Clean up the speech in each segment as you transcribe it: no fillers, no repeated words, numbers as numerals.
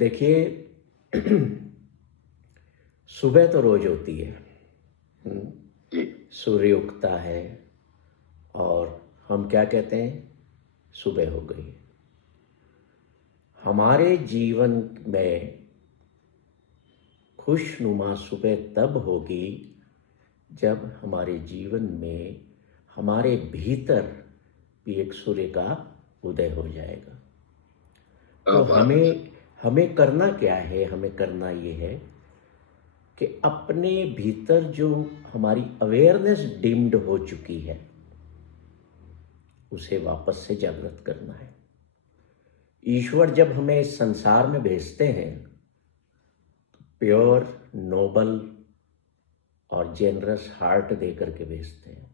देखिए, सुबह तो रोज होती है। हम्म, जी। सूर्य उगता है और हम क्या कहते हैं, सुबह हो गई। हमारे जीवन में खुशनुमा सुबह तब होगी जब हमारे जीवन में हमारे भीतर भी एक सूर्य का उदय हो जाएगा। तो बात है। हमें हमें करना क्या है? हमें करना ये है कि अपने भीतर जो हमारी अवेयरनेस डिम्ड हो चुकी है उसे वापस से जागृत करना है। ईश्वर जब हमें इस संसार में भेजते हैं तो प्योर, नोबल और जेनरस हार्ट दे करके भेजते हैं।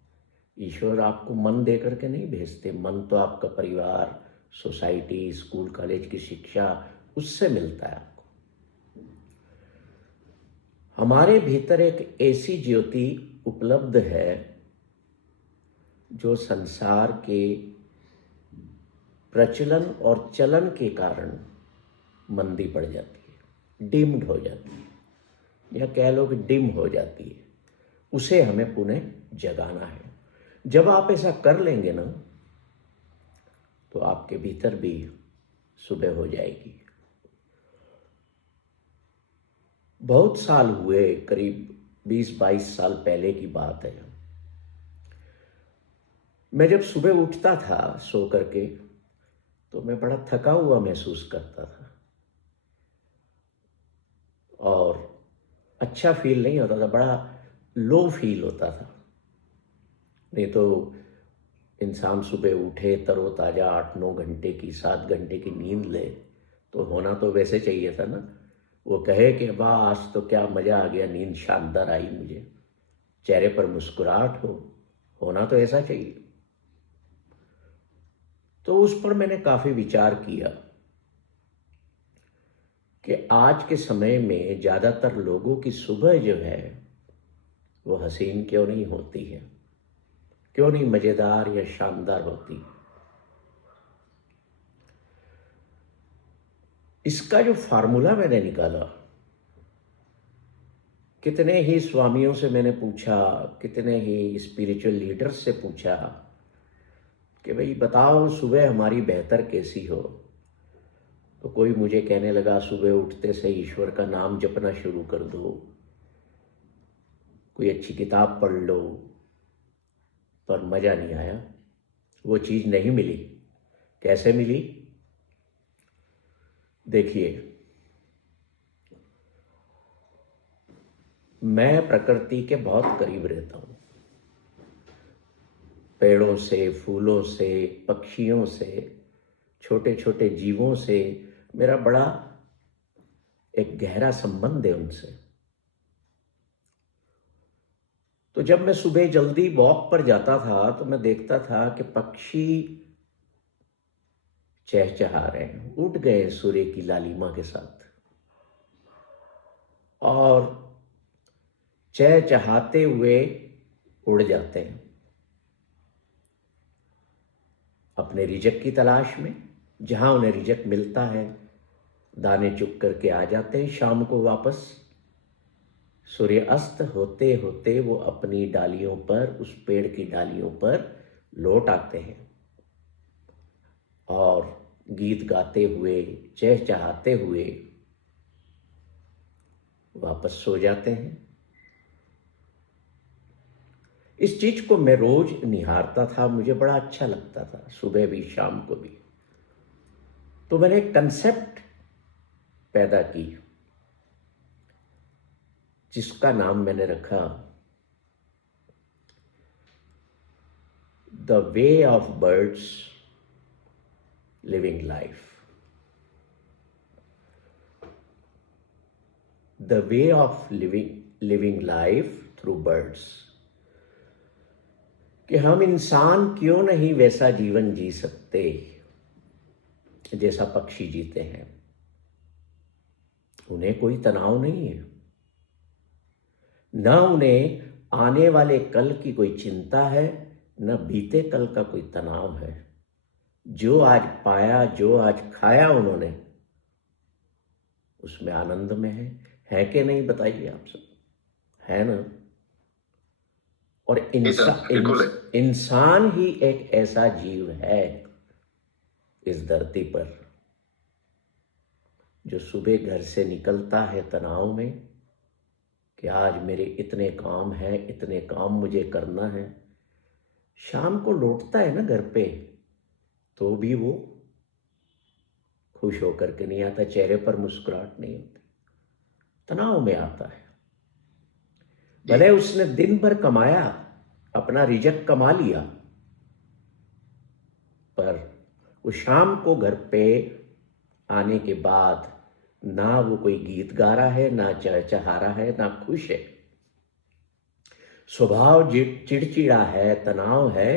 ईश्वर आपको मन दे करके नहीं भेजते। मन तो आपका परिवार, सोसाइटी, स्कूल, कॉलेज की शिक्षा, उससे मिलता है आपको। हमारे भीतर एक ऐसी ज्योति उपलब्ध है जो संसार के प्रचलन और चलन के कारण मंदी पड़ जाती है, डिम्ड हो जाती है, या कह लो कि डिम हो जाती है। उसे हमें पुनः जगाना है। जब आप ऐसा कर लेंगे ना तो आपके भीतर भी सुबह हो जाएगी। बहुत साल हुए, करीब 20-22 साल पहले की बात है। मैं जब सुबह उठता था सो करके तो मैं बड़ा थका हुआ महसूस करता था और अच्छा फील नहीं होता था, बड़ा लो फील होता था। नहीं तो इंसान सुबह उठे तरोताज़ा 8-9 घंटे की, 7 घंटे की नींद ले तो होना तो वैसे चाहिए था ना। वो कहे कि वाह आज तो क्या मज़ा आ गया, नींद शानदार आई मुझे, चेहरे पर मुस्कुराहट हो, होना तो ऐसा चाहिए। तो उस पर मैंने काफ़ी विचार किया कि आज के समय में ज़्यादातर लोगों की सुबह जो है वो हसीन क्यों नहीं होती है, क्यों नहीं मज़ेदार या शानदार होती। इसका जो फार्मूला मैंने निकाला, कितने ही स्वामियों से मैंने पूछा, कितने ही स्पिरिचुअल लीडर्स से पूछा कि भाई बताओ सुबह हमारी बेहतर कैसी हो। तो कोई मुझे कहने लगा सुबह उठते से ईश्वर का नाम जपना शुरू कर दो, कोई अच्छी किताब पढ़ लो। पर मज़ा नहीं आया, वो चीज़ नहीं मिली। कैसे मिली? देखिए, मैं प्रकृति के बहुत करीब रहता हूँ। पेड़ों से, फूलों से, पक्षियों से, छोटे छोटे जीवों से मेरा बड़ा एक गहरा संबंध है उनसे। तो जब मैं सुबह जल्दी वॉक पर जाता था तो मैं देखता था कि पक्षी चहचहा रहे हैं, उठ गए सूर्य की लालिमा के साथ और चहचहाते हुए उड़ जाते हैं अपने रिजक की तलाश में। जहां उन्हें रिजक मिलता है दाने चुग करके आ जाते हैं शाम को वापस। सूर्य अस्त होते होते वो अपनी डालियों पर, उस पेड़ की डालियों पर लौट आते हैं और गीत गाते हुए, चहचहाते हुए वापस सो जाते हैं। इस चीज को मैं रोज निहारता था, मुझे बड़ा अच्छा लगता था, सुबह भी शाम को भी। तो मैंने एक कंसेप्ट पैदा की जिसका नाम मैंने रखा the way of birds living life. The way of living life through birds. कि हम इंसान क्यों नहीं वैसा जीवन जी सकते जैसा पक्षी जीते हैं। उन्हें कोई तनाव नहीं है, न उन्हें आने वाले कल की कोई चिंता है, न बीते कल का कोई तनाव है। जो आज पाया, जो आज खाया उन्होंने, उसमें आनंद में है कि नहीं? बताइए आप सब, है ना? और इंसान ही एक ऐसा जीव है इस धरती पर जो सुबह घर से निकलता है तनाव में कि आज मेरे इतने काम हैं, इतने काम मुझे करना है। शाम को लौटता है ना घर पे, तो भी वो खुश होकर के नहीं आता, चेहरे पर मुस्कुराहट नहीं होती, तनाव में आता है। भले उसने दिन भर कमाया, अपना रिजक कमा लिया, पर वो शाम को घर पे आने के बाद ना वो कोई गीत गा रहा है, ना चहचहा रहा है, ना खुश है। स्वभाव चिड़चिड़ा है, तनाव है।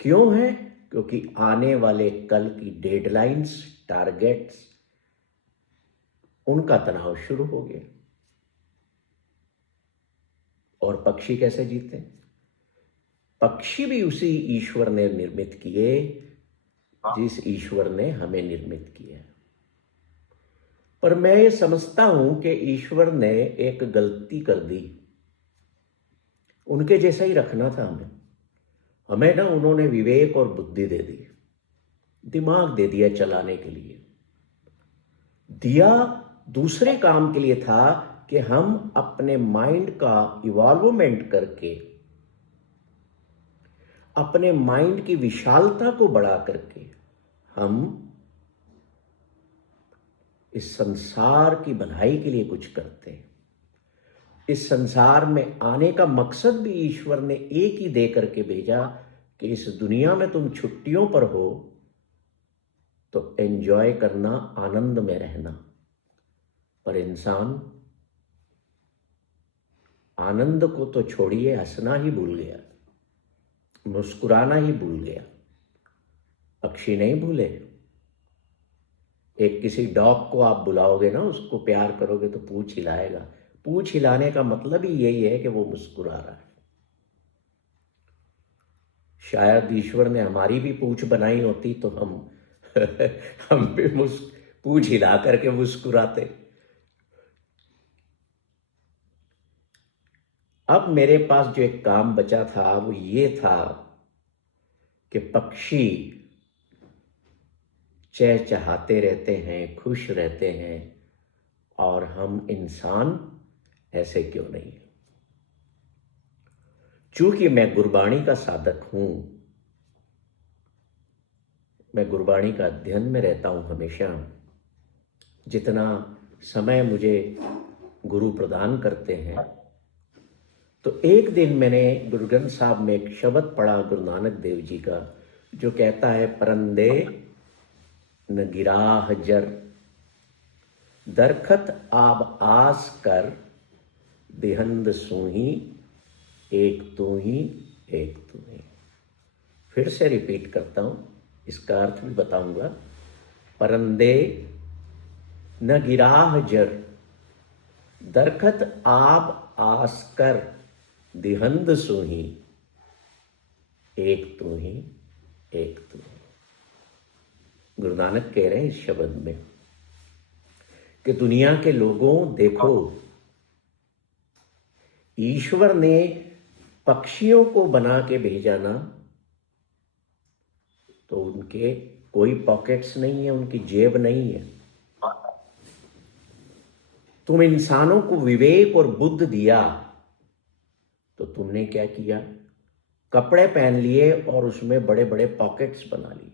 क्यों है? क्योंकि आने वाले कल की डेडलाइंस, टारगेट्स, उनका तनाव शुरू हो गया। और पक्षी कैसे जीते? पक्षी भी उसी ईश्वर ने निर्मित किए जिस ईश्वर ने हमें निर्मित किया। पर मैं ये समझता हूं कि ईश्वर ने एक गलती कर दी। उनके जैसा ही रखना था हमें ना उन्होंने विवेक और बुद्धि दे दी, दिमाग दे दिया चलाने के लिए। दिया दूसरे काम के लिए था कि हम अपने माइंड का इवॉल्वमेंट करके, अपने माइंड की विशालता को बढ़ा करके हम इस संसार की भलाई के लिए कुछ करते हैं। इस संसार में आने का मकसद भी ईश्वर ने एक ही दे करके भेजा कि इस दुनिया में तुम छुट्टियों पर हो तो एंजॉय करना, आनंद में रहना। पर इंसान आनंद को तो छोड़िए, हंसना ही भूल गया, मुस्कुराना ही भूल गया। पक्षी नहीं भूले। एक किसी डॉग को आप बुलाओगे ना, उसको प्यार करोगे तो पूंछ हिलाएगा। पूंछ हिलाने का मतलब ही यही है कि वो मुस्कुरा रहा है। शायद ईश्वर ने हमारी भी पूंछ बनाई होती तो हम भी पूंछ हिला करके मुस्कुराते। अब मेरे पास जो एक काम बचा था वो ये था कि पक्षी चहचहाते रहते हैं, खुश रहते हैं, और हम इंसान ऐसे क्यों नहीं? चूंकि मैं गुरबाणी का साधक हूं, मैं गुरबाणी का अध्ययन में रहता हूं हमेशा। जितना समय मुझे गुरु प्रदान करते हैं, तो एक दिन मैंने गुरु ग्रंथ साहब में एक शब्द पढ़ा गुरु नानक देव जी का, जो कहता है, परंदे न गिराह जर, दरखत आब आस कर, देहंद सूही, एक तू ही, एक तू ही। फिर से रिपीट करता हूं, इसका अर्थ भी बताऊंगा। परंदे न गिराह जर, दरखत आब आस कर, दिहंद सूही, एक तू ही, एक तू ही। गुरु नानक कह रहे हैं इस शब्द में कि दुनिया के लोगों, देखो, ईश्वर ने पक्षियों को बना के भेजा ना, तो उनके कोई पॉकेट्स नहीं है, उनकी जेब नहीं है। तुम इंसानों को विवेक और बुद्धि दिया, तो तुमने क्या किया? कपड़े पहन लिए और उसमें बड़े बड़े पॉकेट्स बना लिए।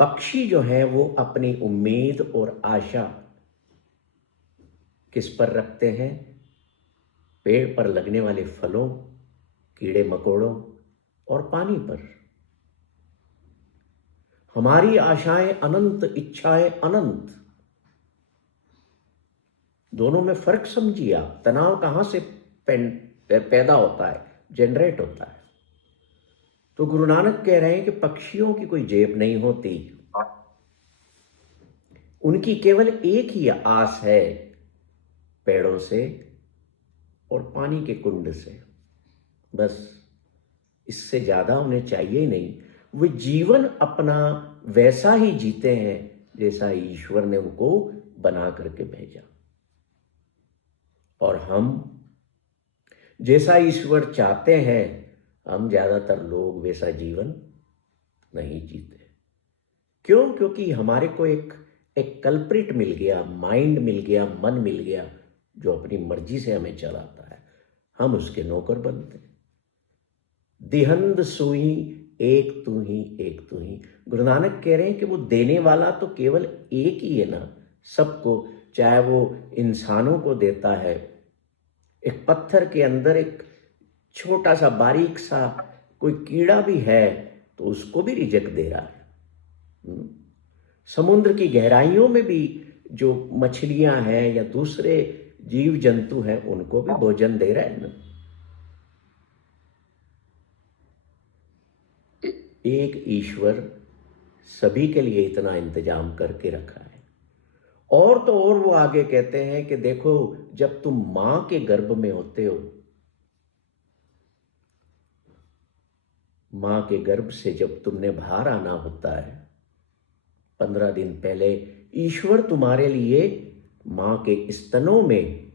पक्षी जो है वो अपनी उम्मीद और आशा किस पर रखते हैं? पेड़ पर लगने वाले फलों, कीड़े मकोड़ों और पानी पर। हमारी आशाएं अनंत, इच्छाएं अनंत। दोनों में फर्क समझिए आप। तनाव कहां से पैदा होता है, जनरेट होता है। तो गुरु नानक कह रहे हैं कि पक्षियों की कोई जेब नहीं होती, उनकी केवल एक ही आस है, पेड़ों से और पानी के कुंड से। बस इससे ज्यादा उन्हें चाहिए ही नहीं। वे जीवन अपना वैसा ही जीते हैं जैसा ईश्वर ने उनको बना करके भेजा। और हम जैसा ईश्वर चाहते हैं, हम ज्यादातर लोग वैसा जीवन नहीं जीते। क्यों? क्योंकि हमारे को एक कल्प्रिट मिल गया, माइंड मिल गया, मन मिल गया, जो अपनी मर्जी से हमें चलाता है। हम उसके नौकर बनते हैं। दिहंद सुई एक तू ही, एक तू ही। गुरु नानक कह रहे हैं कि वो देने वाला तो केवल एक ही है ना सबको। चाहे वो इंसानों को देता है, एक पत्थर के अंदर एक छोटा सा बारीक सा कोई कीड़ा भी है तो उसको भी रिजेक्ट दे रहा है। समुद्र की गहराइयों में भी जो मछलियां हैं या दूसरे जीव जंतु हैं उनको भी भोजन दे रहा है ना। एक ईश्वर सभी के लिए इतना इंतजाम करके रखा है। और तो और वो आगे कहते हैं कि देखो, जब तुम मां के गर्भ में होते हो, मां के गर्भ से जब तुमने बाहर आना होता है, 15 दिन पहले ईश्वर तुम्हारे लिए मां के स्तनों में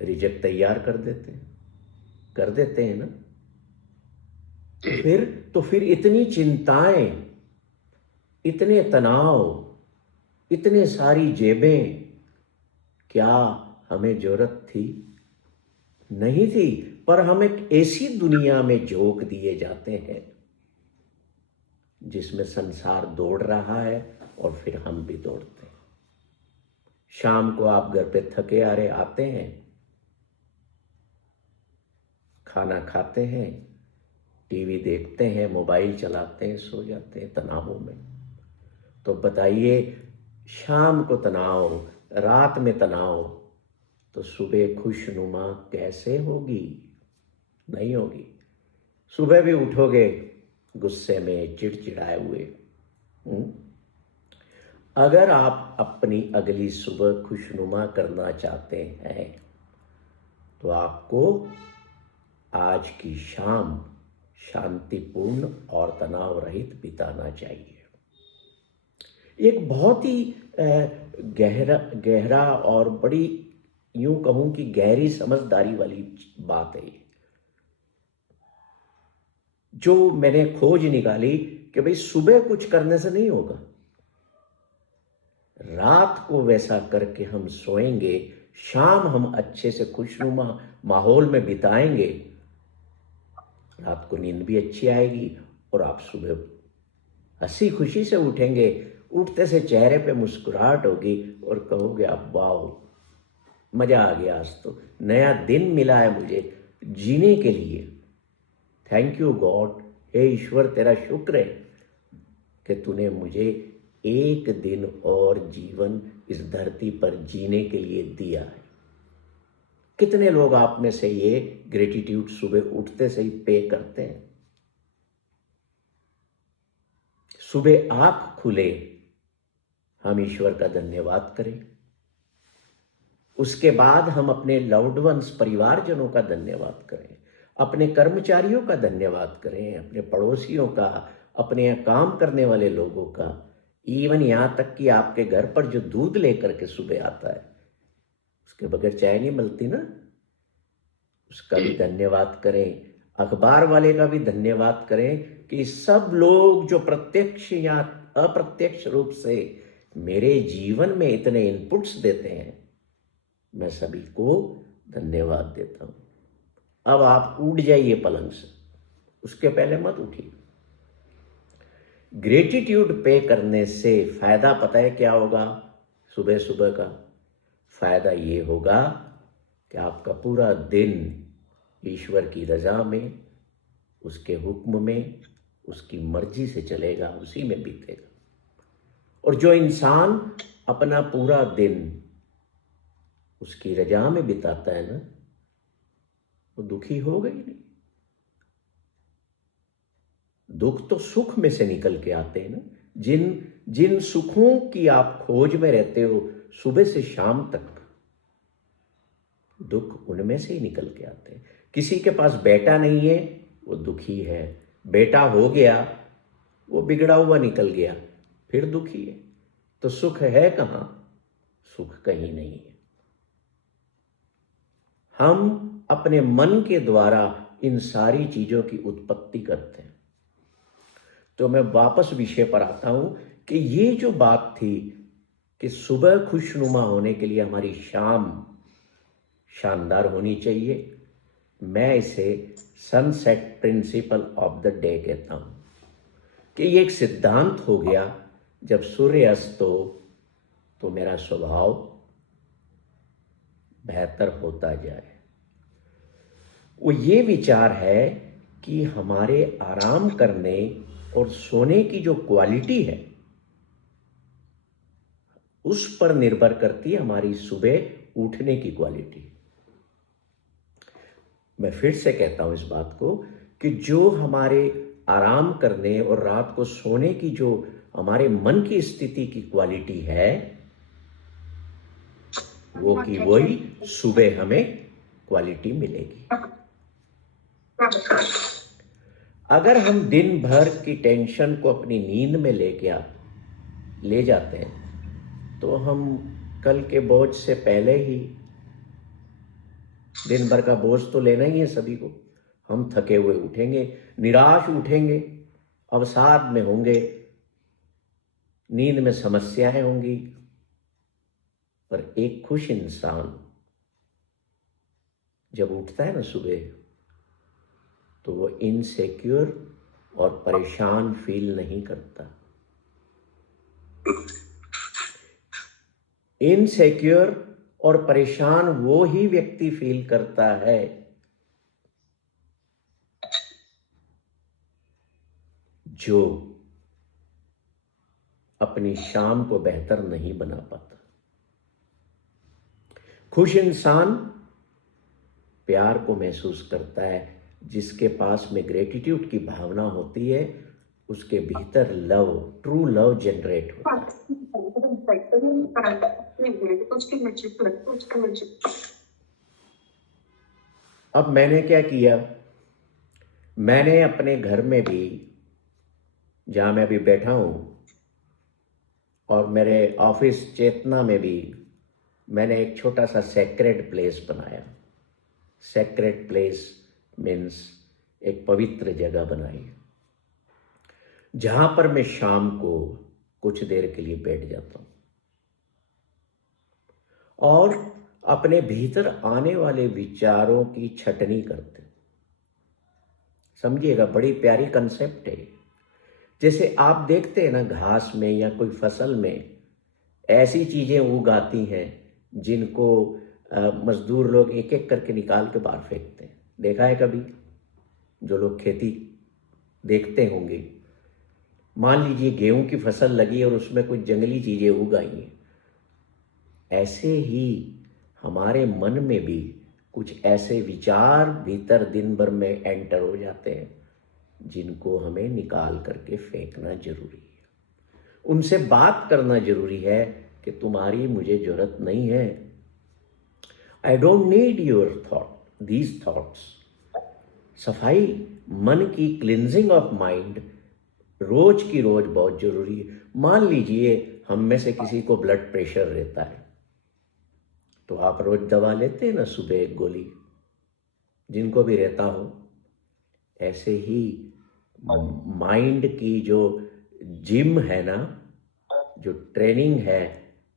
रिजक तैयार कर देते हैं ना। तो फिर इतनी चिंताएं, इतने तनाव, इतने सारी जेबें, क्या हमें जरूरत थी? नहीं थी। पर हम एक ऐसी दुनिया में झोंक दिए जाते हैं जिसमें संसार दौड़ रहा है और फिर हम भी दौड़ते हैं। शाम को आप घर पे थके हारे आते हैं, खाना खाते हैं, टीवी देखते हैं, मोबाइल चलाते हैं, सो जाते हैं तनावों में। तो बताइए, शाम को तनाव, रात में तनाव, तो सुबह खुशनुमा कैसे होगी? नहीं होगी। सुबह भी उठोगे गुस्से में, चिड़चिड़ाए हुए। अगर आप अपनी अगली सुबह खुशनुमा करना चाहते हैं तो आपको आज की शाम शांतिपूर्ण और तनाव रहित बिताना चाहिए। एक बहुत ही गहरा और बड़ी, यूं कहूं कि गहरी समझदारी वाली बात है ये, जो मैंने खोज निकाली कि भाई सुबह कुछ करने से नहीं होगा। रात को वैसा करके हम सोएंगे, शाम हम अच्छे से खुशनुमा माहौल में बिताएंगे, रात को नींद भी अच्छी आएगी और आप सुबह हंसी खुशी से उठेंगे। उठते से चेहरे पे मुस्कुराहट होगी और कहोगे आप वाह, मजा आ गया, आज तो नया दिन मिला है मुझे जीने के लिए। थैंक यू गॉड, हे ईश्वर तेरा शुक्र है कि तूने मुझे एक दिन और जीवन इस धरती पर जीने के लिए दिया है। कितने लोग आप में से ये ग्रेटिट्यूड सुबह उठते से ही पे करते हैं? सुबह आंख खुले, हम ईश्वर का धन्यवाद करें। उसके बाद हम अपने लव्ड वंस, परिवारजनों का धन्यवाद करें, अपने कर्मचारियों का धन्यवाद करें, अपने पड़ोसियों का, अपने काम करने वाले लोगों का, इवन यहां तक कि आपके घर पर जो दूध लेकर के सुबह आता है, उसके बगैर चाय नहीं मिलती ना, उसका भी धन्यवाद करें। अखबार वाले का भी धन्यवाद करें कि सब लोग जो प्रत्यक्ष या अप्रत्यक्ष रूप से मेरे जीवन में इतने इनपुट्स देते हैं, मैं सभी को धन्यवाद देता हूं। अब आप उठ जाइए पलंग से, उसके पहले मत उठिए। ग्रेटिट्यूड पे करने से फायदा पता है क्या होगा? सुबह सुबह का फायदा ये होगा कि आपका पूरा दिन ईश्वर की रजा में, उसके हुक्म में, उसकी मर्जी से चलेगा, उसी में बीतेगा। और जो इंसान अपना पूरा दिन उसकी रजा में बिताता है ना, वो दुखी होगा ही नहीं। दुख तो सुख में से निकल के आते हैं ना। जिन सुखों की आप खोज में रहते हो सुबह से शाम तक, दुख उनमें से ही निकल के आते हैं। किसी के पास बेटा नहीं है, वो दुखी है। बेटा हो गया, वो बिगड़ा हुआ निकल गया। फिर दुखी है। तो सुख है कहाँ? सुख कहीं नहीं है। हम अपने मन के द्वारा इन सारी चीजों की उत्पत्ति करते हैं। तो मैं वापस विषय पर आता हूं कि ये जो बात थी कि सुबह खुशनुमा होने के लिए हमारी शाम शानदार होनी चाहिए, मैं इसे sunset principle of the day कहता हूं कि ये एक सिद्धांत हो गया। जब सूर्य अस्त हो तो मेरा स्वभाव बेहतर होता जाए। वो ये विचार है कि हमारे आराम करने और सोने की जो क्वालिटी है उस पर निर्भर करती है हमारी सुबह उठने की क्वालिटी। मैं फिर से कहता हूं इस बात को कि जो हमारे आराम करने और रात को सोने की जो हमारे मन की स्थिति की क्वालिटी है वो की वही सुबह हमें क्वालिटी मिलेगी। अगर हम दिन भर की टेंशन को अपनी नींद में ले जाते हैं तो हम कल के बोझ से पहले ही, दिन भर का बोझ तो लेना ही है सभी को, हम थके हुए उठेंगे, निराश उठेंगे, अवसाद में होंगे, नींद में समस्याएं होंगी। पर एक खुश इंसान जब उठता है ना सुबह तो वो इनसिक्योर और परेशान फील नहीं करता। इनसिक्योर और परेशान वो ही व्यक्ति फील करता है जो अपनी शाम को बेहतर नहीं बना पाता। खुश इंसान प्यार को महसूस करता है। जिसके पास में ग्रेटिट्यूड की भावना होती है उसके भीतर लव, ट्रू लव जनरेट होता है। अब मैंने क्या किया, मैंने अपने घर में भी, जहां मैं अभी बैठा हूं, और मेरे ऑफिस चेतना में भी मैंने एक छोटा सा सेक्रेड प्लेस बनाया। सेक्रेड प्लेस मीन्स एक पवित्र जगह बनाई जहां पर मैं शाम को कुछ देर के लिए बैठ जाता हूं और अपने भीतर आने वाले विचारों की छटनी करते। समझिएगा, बड़ी प्यारी कंसेप्ट है। जैसे आप देखते हैं ना, घास में या कोई फसल में ऐसी चीजें उगाती हैं जिनको मजदूर लोग एक एक करके निकाल के बाहर फेंकते हैं। देखा है कभी? जो लोग खेती देखते होंगे, मान लीजिए गेहूं की फसल लगी और उसमें कुछ जंगली चीजें उगाई हैं। ऐसे ही हमारे मन में भी कुछ ऐसे विचार भीतर दिन भर में एंटर हो जाते हैं जिनको हमें निकाल करके फेंकना जरूरी है। उनसे बात करना जरूरी है कि तुम्हारी मुझे जरूरत नहीं है। I don't need your thought, these thoughts. सफाई मन की, क्लिनजिंग ऑफ माइंड रोज की रोज बहुत जरूरी है। मान लीजिए हम में से किसी को ब्लड प्रेशर रहता है तो आप रोज दवा लेते हैं ना, सुबह एक गोली, जिनको भी रहता हो। ऐसे ही माइंड की जो जिम है ना, जो ट्रेनिंग है,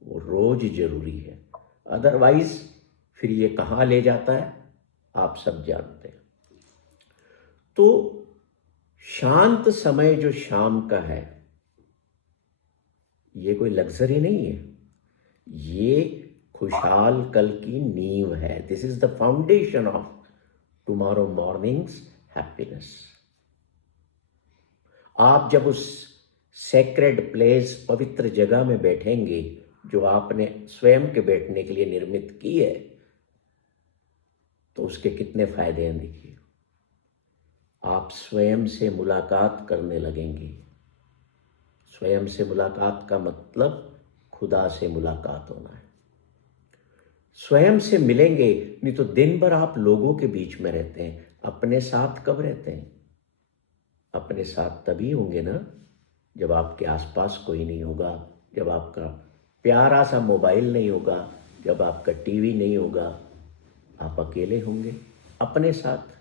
वो रोज जरूरी है। अदरवाइज फिर ये कहाँ ले जाता है आप सब जानते हैं। तो शांत समय जो शाम का है ये कोई लग्जरी नहीं है, ये खुशहाल कल की नींव है। This is the foundation of tomorrow mornings happiness. आप जब उस सेक्रेड प्लेस, पवित्र जगह में बैठेंगे जो आपने स्वयं के बैठने के लिए निर्मित की है, तो उसके कितने फायदे हैं देखिए। आप स्वयं से मुलाकात करने लगेंगे। स्वयं से मुलाकात का मतलब खुदा से मुलाकात होना है। स्वयं से मिलेंगे, नहीं तो दिन भर आप लोगों के बीच में रहते हैं। अपने साथ कब रहते हैं? अपने साथ तभी होंगे ना जब आपके आसपास कोई नहीं होगा, जब आपका प्यारा सा मोबाइल नहीं होगा, जब आपका टीवी नहीं होगा, आप अकेले होंगे अपने साथ।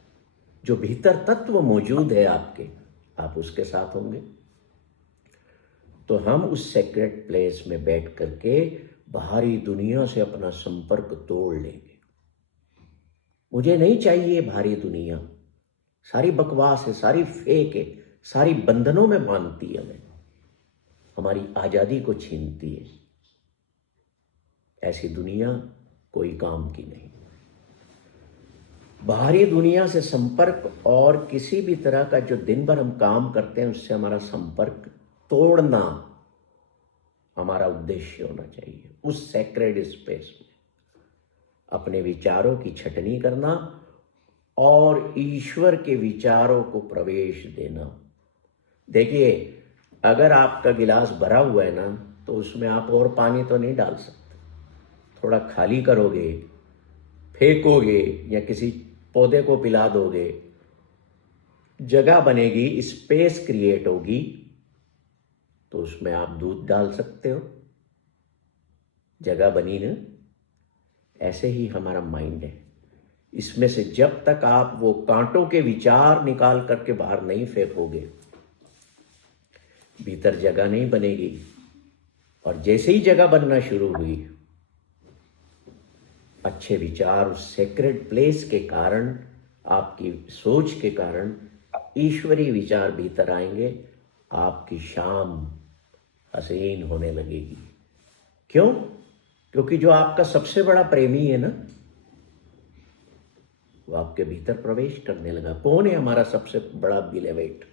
जो भीतर तत्व मौजूद है आपके, आप उसके साथ होंगे। तो हम उस सेक्रेट प्लेस में बैठ करके बाहरी दुनिया से अपना संपर्क तोड़ लेंगे। मुझे नहीं चाहिए बाहरी दुनिया, सारी बकवास है, सारी फेक है, सारी बंधनों में बांधती है हमें, हमारी आजादी को छीनती है। ऐसी दुनिया कोई काम की नहीं। बाहरी दुनिया से संपर्क और किसी भी तरह का जो दिन भर हम काम करते हैं उससे हमारा संपर्क तोड़ना हमारा उद्देश्य होना चाहिए। उस सेक्रेड स्पेस में अपने विचारों की छटनी करना और ईश्वर के विचारों को प्रवेश देना। देखिए, अगर आपका गिलास भरा हुआ है ना, तो उसमें आप और पानी तो नहीं डाल सकते। थोड़ा खाली करोगे, फेंकोगे या किसी पौधे को पिला दोगे, जगह बनेगी, स्पेस क्रिएट होगी, तो उसमें आप दूध डाल सकते हो, जगह बनी ना। ऐसे ही हमारा माइंड है। इसमें से जब तक आप वो कांटों के विचार निकाल करके बाहर नहीं फेंकोगे, भीतर जगह नहीं बनेगी। और जैसे ही जगह बनना शुरू हुई, अच्छे विचार उस सेक्रेड प्लेस के कारण, आपकी सोच के कारण ईश्वरीय विचार भीतर आएंगे। आपकी शाम हसीन होने लगेगी। क्यों? क्योंकि जो आपका सबसे बड़ा प्रेमी है ना, वो आपके भीतर प्रवेश करने लगा। कौन है हमारा सबसे बड़ा बिलेवेट?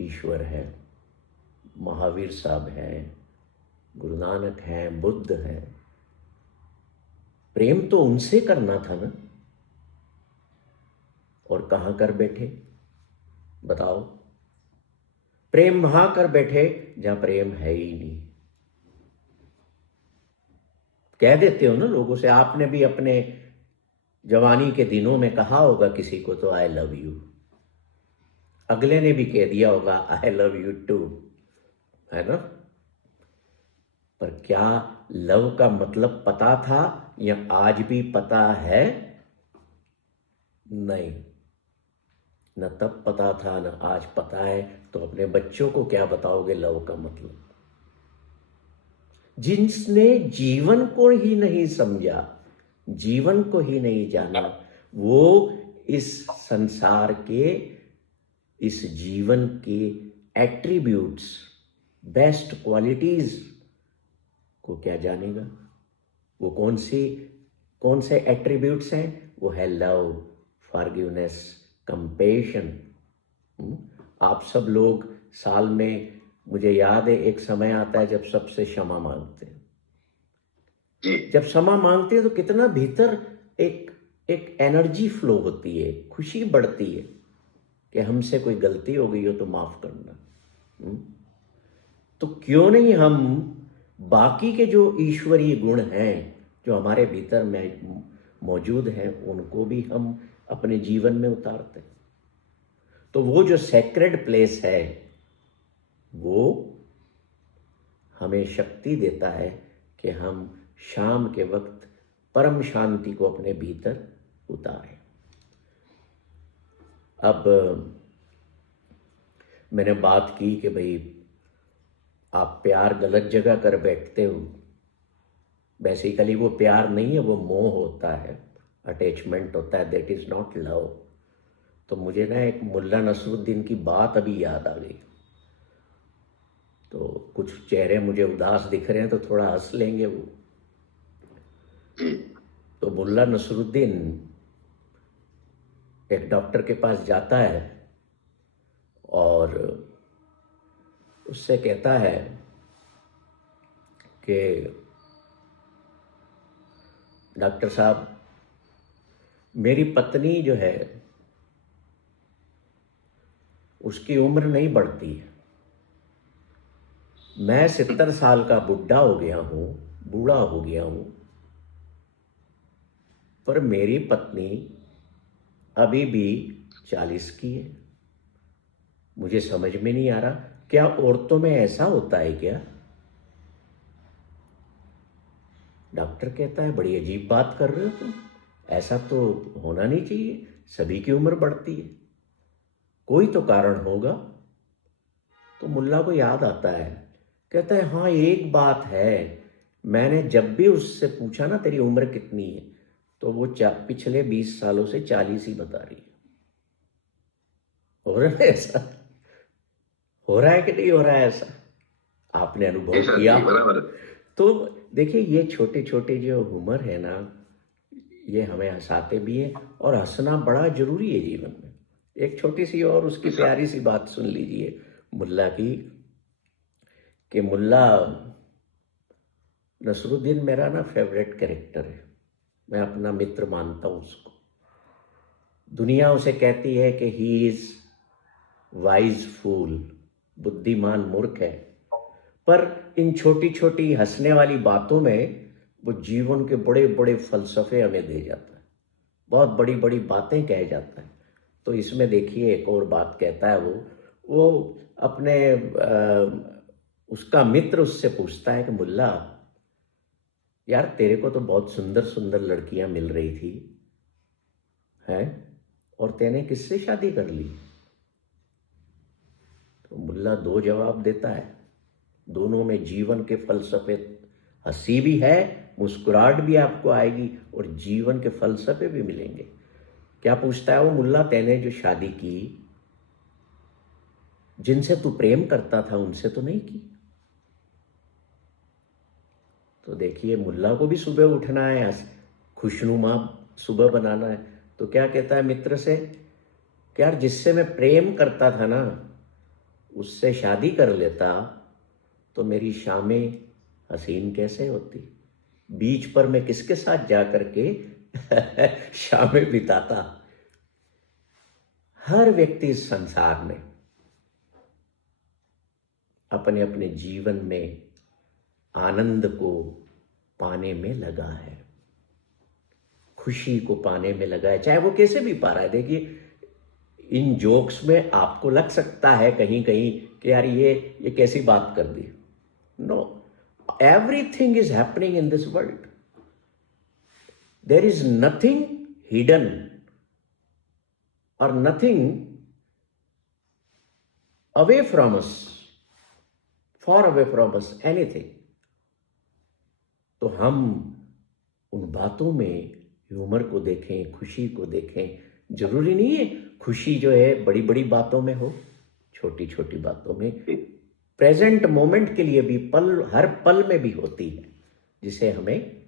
ईश्वर है, महावीर साहब है, गुरु नानक है, बुद्ध है। प्रेम तो उनसे करना था ना। और कहां कर बैठे बताओ? प्रेम वहां कर बैठे जहां प्रेम है ही नहीं। कह देते हो ना लोगों से, आपने भी अपने जवानी के दिनों में कहा होगा किसी को तो आई लव यू, अगले ने भी कह दिया होगा आई लव यू टू, है ना? पर क्या लव का मतलब पता था या आज भी पता है? नहीं, न तब पता था न आज पता है। तो अपने बच्चों को क्या बताओगे लव का मतलब? जिसने जीवन को ही नहीं समझा, जीवन को ही नहीं जाना, वो इस संसार के, इस जीवन के एट्रीब्यूट्स, बेस्ट क्वालिटीज को क्या जानेगा? वो कौन से एट्रीब्यूट्स हैं? वो है लव, फॉरगिवनेस, कंपैशन। आप सब लोग साल में, मुझे याद है एक समय आता है जब सबसे क्षमा मांगते हैं। जब क्षमा मांगते हैं तो कितना भीतर एक एक एनर्जी फ्लो होती है, खुशी बढ़ती है कि हमसे कोई गलती हो गई हो तो माफ करना। तो क्यों नहीं हम बाकी के जो ईश्वरीय गुण हैं जो हमारे भीतर में मौजूद हैं, उनको भी हम अपने जीवन में उतारते हैं। तो वो जो सेक्रेड प्लेस है वो हमें शक्ति देता है कि हम शाम के वक्त परम शांति को अपने भीतर उतारें। अब मैंने बात की कि भाई आप प्यार गलत जगह कर बैठते हो। बेसिकली वो प्यार नहीं है, वो मोह होता है, अटैचमेंट होता है, दैट इज नॉट लव। तो मुझे ना एक मुल्ला नसरुद्दीन की बात अभी याद आ गई। तो कुछ चेहरे मुझे उदास दिख रहे हैं तो थोड़ा हंस लेंगे वो। तो मुल्ला नसरुद्दीन एक डॉक्टर के पास जाता है और उससे कहता है कि डॉक्टर साहब, मेरी पत्नी जो है उसकी उम्र नहीं बढ़ती है। मैं 70 साल का बुढ़ा हो गया हूं, बूढ़ा हो गया हूं, पर मेरी पत्नी अभी भी 40 की है। मुझे समझ में नहीं आ रहा क्या औरतों में ऐसा होता है क्या? डॉक्टर कहता है बड़ी अजीब बात कर रहे हो तुम, ऐसा तो होना नहीं चाहिए, सभी की उम्र बढ़ती है, कोई तो कारण होगा। तो मुल्ला को याद आता है, कहता है हाँ एक बात है, मैंने जब भी उससे पूछा ना तेरी उम्र कितनी है, तो वो पिछले 20 सालों से 40 ही बता रही है। हो रहा है ऐसा? हो रहा है कि नहीं हो रहा है ऐसा? आपने अनुभव ऐसा किया जी, हो। बराबर। तो देखिए ये छोटे छोटे जो हुनर है ना, ये हमें हंसाते भी हैं, और हंसना बड़ा जरूरी है जीवन में। एक छोटी सी और उसकी ऐसा। प्यारी सी बात सुन लीजिए मुल्ला की, कि मुल्ला नसरुद्दीन मेरा ना फेवरेट कैरेक्टर है, मैं अपना मित्र मानता हूँ उसको। दुनिया उसे कहती है कि ही इज वाइज फूल, बुद्धिमान मूर्ख है, पर इन छोटी छोटी हंसने वाली बातों में वो जीवन के बड़े बड़े फलसफे हमें दे जाता है, बहुत बड़ी बड़ी बातें कह जाता है। तो इसमें देखिए एक और बात कहता है वो अपने उसका मित्र उससे पूछता है कि मुल्ला यार तेरे को तो बहुत सुंदर सुंदर लड़कियां मिल रही थी हैं, और तेने किससे शादी कर ली? तो मुल्ला दो जवाब देता है, दोनों में जीवन के फलसफे, हंसी भी है, मुस्कुराहट भी आपको आएगी, और जीवन के फलसफे भी मिलेंगे। क्या पूछता है वो मुल्ला, तेने जो शादी की जिनसे तू प्रेम करता था उनसे तो नहीं की? तो देखिए मुल्ला को भी सुबह उठना है, खुशनुमा सुबह बनाना है। तो क्या कहता है मित्र से कि यार जिससे मैं प्रेम करता था ना उससे शादी कर लेता तो मेरी शामें हसीन कैसे होती, बीच पर मैं किसके साथ जा करके शामें बिताता। हर व्यक्ति इस संसार में अपने अपने जीवन में आनंद को पाने में लगा है, खुशी को पाने में लगा है, चाहे वो कैसे भी पा रहा है। देखिए इन जोक्स में आपको लग सकता है कहीं कहीं कि यार ये कैसी बात कर दी। No, everything is happening in this world, there is nothing hidden और nothing away from us, for away from us, anything. तो हम उन बातों में ह्यूमर को देखें, खुशी को देखें। जरूरी नहीं है खुशी जो है बड़ी बड़ी बातों में हो, छोटी छोटी बातों में, प्रेजेंट मोमेंट के लिए भी पल, हर पल में भी होती है, जिसे हमें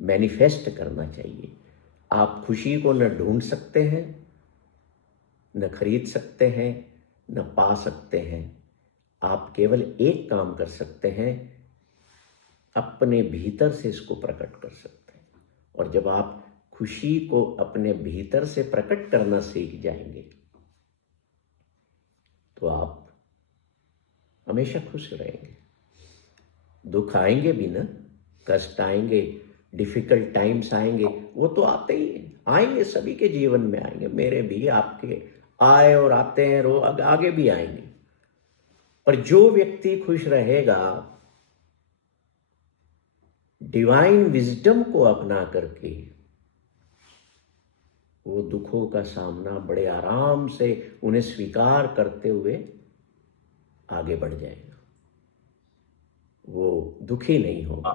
मैनिफेस्ट करना चाहिए। आप खुशी को न ढूंढ सकते हैं, न खरीद सकते हैं, न पा सकते हैं। आप केवल एक काम कर सकते हैं, अपने भीतर से इसको प्रकट कर सकते हैं। और जब आप खुशी को अपने भीतर से प्रकट करना सीख जाएंगे तो आप हमेशा खुश रहेंगे। दुख आएंगे भी ना, कष्ट आएंगे, डिफिकल्ट टाइम्स आएंगे, वो तो आते ही हैं, आएंगे, सभी के जीवन में आएंगे, मेरे भी, आपके आए और आते हैं, आगे भी आएंगे। पर जो व्यक्ति खुश रहेगा, डिवाइन विजडम को अपना करके, वो दुखों का सामना बड़े आराम से उन्हें स्वीकार करते हुए आगे बढ़ जाएगा, वो दुखी नहीं होगा।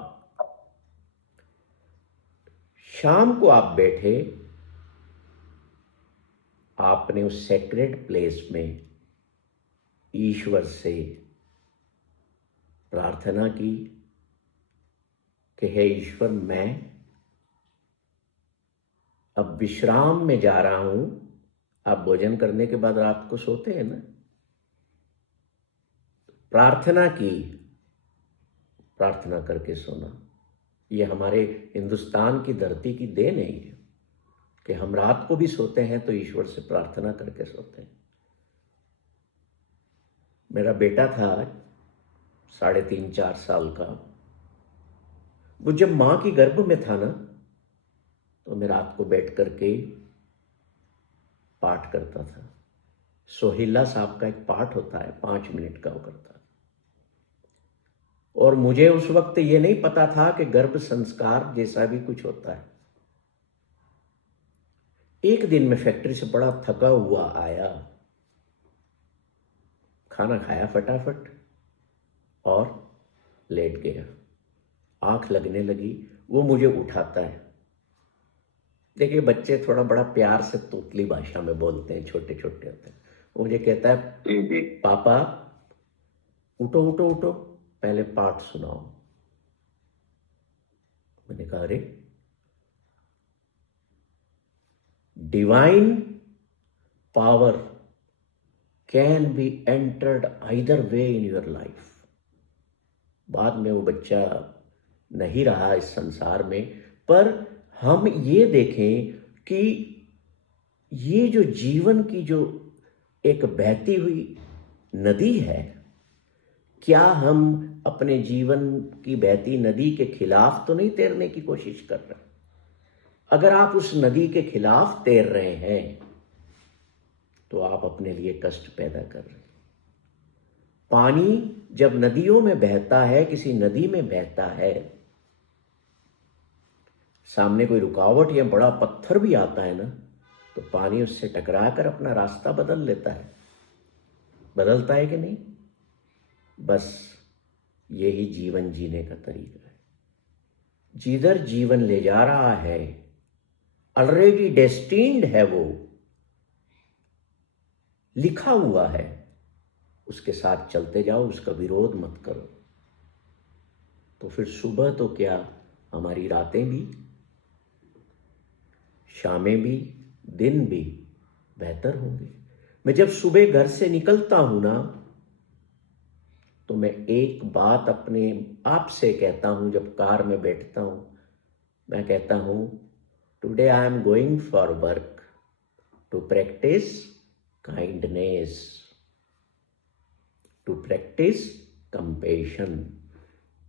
शाम को आप बैठे, आपने उस सेक्रेड प्लेस में ईश्वर से प्रार्थना की कि हे ईश्वर, मैं अब विश्राम में जा रहा हूं। आप भोजन करने के बाद रात को सोते हैं ना, प्रार्थना की, प्रार्थना करके सोना, ये हमारे हिंदुस्तान की धरती की देन है ये, कि हम रात को भी सोते हैं तो ईश्वर से प्रार्थना करके सोते हैं। मेरा बेटा था 3.5-4 साल का, वो जब मां की गर्भ में था ना, तो मैं रात को बैठ करके पाठ करता था, सोहिला साहब का एक पाठ होता है, 5 मिनट का वो करता है। और मुझे उस वक्त ये नहीं पता था कि गर्भ संस्कार जैसा भी कुछ होता है। एक दिन मैं फैक्ट्री से बड़ा थका हुआ आया, खाना खाया फटाफट और लेट गया। आंख लगने लगी, वो मुझे उठाता है। देखिए बच्चे थोड़ा बड़ा प्यार से तोतली भाषा में बोलते हैं, छोटे छोटे होते हैं। वो मुझे कहता है, पापा उठो उठो उठो, पहले पाठ सुनाओ। मैंने कहा अरे, divine power can be entered either way in your life. बाद में वो बच्चा नहीं रहा इस संसार में, पर हम ये देखें कि ये जो जीवन की जो एक बहती हुई नदी है, क्या हम अपने जीवन की बहती नदी के खिलाफ तो नहीं तैरने की कोशिश कर रहे? अगर आप उस नदी के खिलाफ तैर रहे हैं तो आप अपने लिए कष्ट पैदा कर रहे हैं। पानी जब नदियों में बहता है, किसी नदी में बहता है, सामने कोई रुकावट या बड़ा पत्थर भी आता है ना, तो पानी उससे टकराकर अपना रास्ता बदल लेता है। बदलता है कि नहीं? बस यही जीवन जीने का तरीका है। जिधर जीवन ले जा रहा है, ऑलरेडी डेस्टिन्ड है, वो लिखा हुआ है, उसके साथ चलते जाओ, उसका विरोध मत करो। तो फिर सुबह तो क्या, हमारी रातें भी, शामें भी, दिन भी बेहतर होंगे। मैं जब सुबह घर से निकलता हूं ना, तो मैं एक बात अपने आप से कहता हूं। जब कार में बैठता हूं, मैं कहता हूं, today I am going for work to practice kindness, to practice compassion.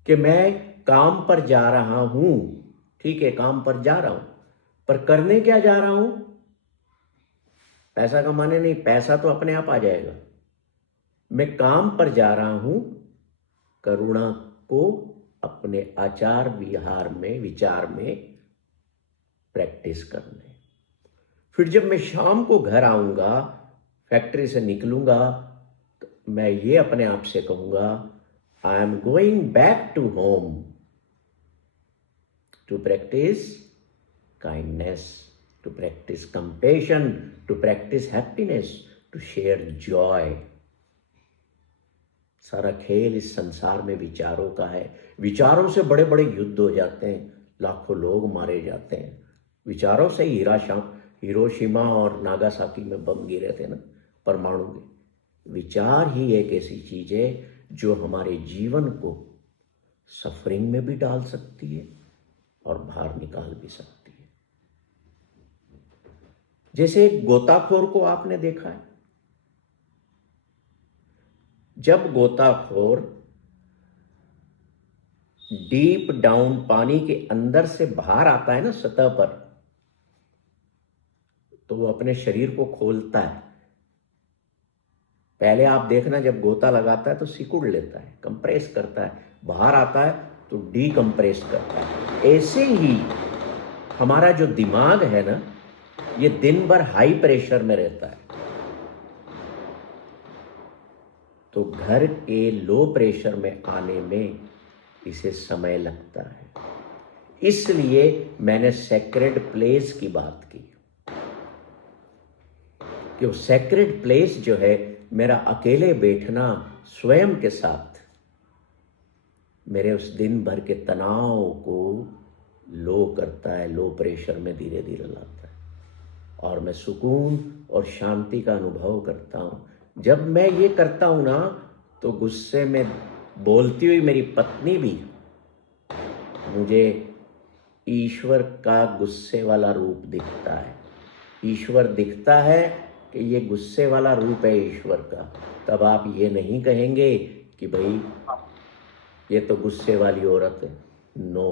कि मैं काम पर जा रहा हूं, ठीक है, काम पर जा रहा हूं, पर करने क्या जा रहा हूं? पैसा कमाने नहीं, पैसा तो अपने आप आ जाएगा। मैं काम पर जा रहा हूं करुणा को अपने आचार विहार में, विचार में प्रैक्टिस करने। फिर जब मैं शाम को घर आऊंगा, फैक्ट्री से निकलूंगा, तो मैं ये अपने आप से कहूंगा, I am going back to home to practice kindness, to practice compassion, to practice happiness, to share joy। सारा खेल इस संसार में विचारों का है। विचारों से बड़े बड़े युद्ध हो जाते हैं, लाखों लोग मारे जाते हैं। विचारों से ही हिरोशिमा और नागासाकी में बम गिरे थे ना, परमाणु के। विचार ही एक ऐसी चीज है जो हमारे जीवन को सफरिंग में भी डाल सकती है और बाहर निकाल भी सकती है। जैसे एक गोताखोर को आपने देखा है, जब गोताखोर डीप डाउन पानी के अंदर से बाहर आता है ना सतह पर, तो वो अपने शरीर को खोलता है। पहले आप देखना, जब गोता लगाता है तो सिकुड़ लेता है, कंप्रेस करता है, बाहर आता है तो डीकंप्रेस करता है। ऐसे ही हमारा जो दिमाग है ना, ये दिन भर हाई प्रेशर में रहता है, तो घर के लो प्रेशर में आने में इसे समय लगता है। इसलिए मैंने सैक्रेड प्लेस की बात की कि वो सैक्रेड प्लेस जो है, मेरा अकेले बैठना स्वयं के साथ मेरे उस दिन भर के तनाव को लो करता है, लो प्रेशर में धीरे धीरे लाता है, और मैं सुकून और शांति का अनुभव करता हूं। जब मैं ये करता हूं ना, तो गुस्से में बोलती हुई मेरी पत्नी भी मुझे ईश्वर का गुस्से वाला रूप दिखता है। ईश्वर दिखता है कि ये गुस्से वाला रूप है ईश्वर का। तब आप ये नहीं कहेंगे कि भाई ये तो गुस्से वाली औरत है। नो,